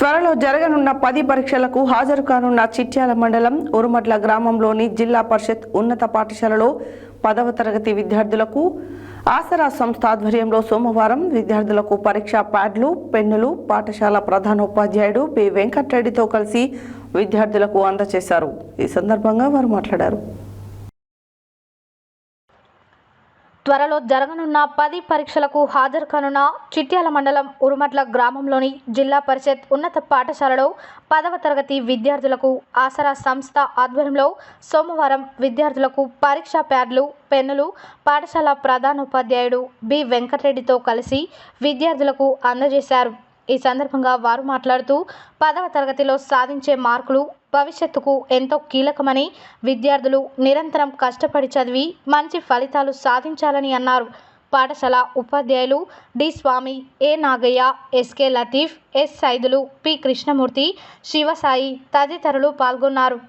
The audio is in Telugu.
త్వరలో జరగనున్న 10 పరీక్షలకు హాజరు కానున్న చిట్యాల మండలం ఉరుమట్ల గ్రామంలోని జిల్లా పరిషత్ ఉన్నత పాఠశాలలో 10వ తరగతి విద్యార్థులకు ఆసరా సంస్థ ఆధ్వర్యంలో సోమవారం విద్యార్థులకు పరీక్షా ప్యాడ్లు, పెన్నులు పాఠశాల ప్రధానోపాధ్యాయుడు పి వెంకటరెడ్డితో కలిసి విద్యార్థులకు అందజేశారు. ఈ సందర్భంగా వారు మాట్లాడారు. త్వరలో జరగనున్న 10 పరీక్షలకు హాజరు కానున్న చిట్యాల మండలం ఉరుమట్ల గ్రామంలోని జిల్లా పరిషత్ ఉన్నత పాఠశాలలో 10వ తరగతి విద్యార్థులకు ఆసరా సంస్థ ఆధ్వర్యంలో సోమవారం విద్యార్థులకు పరీక్షా ప్యాడ్లు, పెన్నులు పాఠశాల ప్రధానోపాధ్యాయుడు బి వెంకటరెడ్డితో కలిసి విద్యార్థులకు అందజేశారు. ఈ సందర్భంగా వారు మాట్లాడుతూ 10వ తరగతిలో సాధించే మార్కులు భవిష్యత్తుకు ఎంతో కీలకమని, విద్యార్థులు నిరంతరం కష్టపడి చదివి మంచి ఫలితాలు సాధించాలని అన్నారు. పాఠశాల ఉపాధ్యాయులు D Swamy, A Nagaiah, SK Latif, S Saidulu, P Krishnamurthy, Sivasai తదితరులు పాల్గొన్నారు.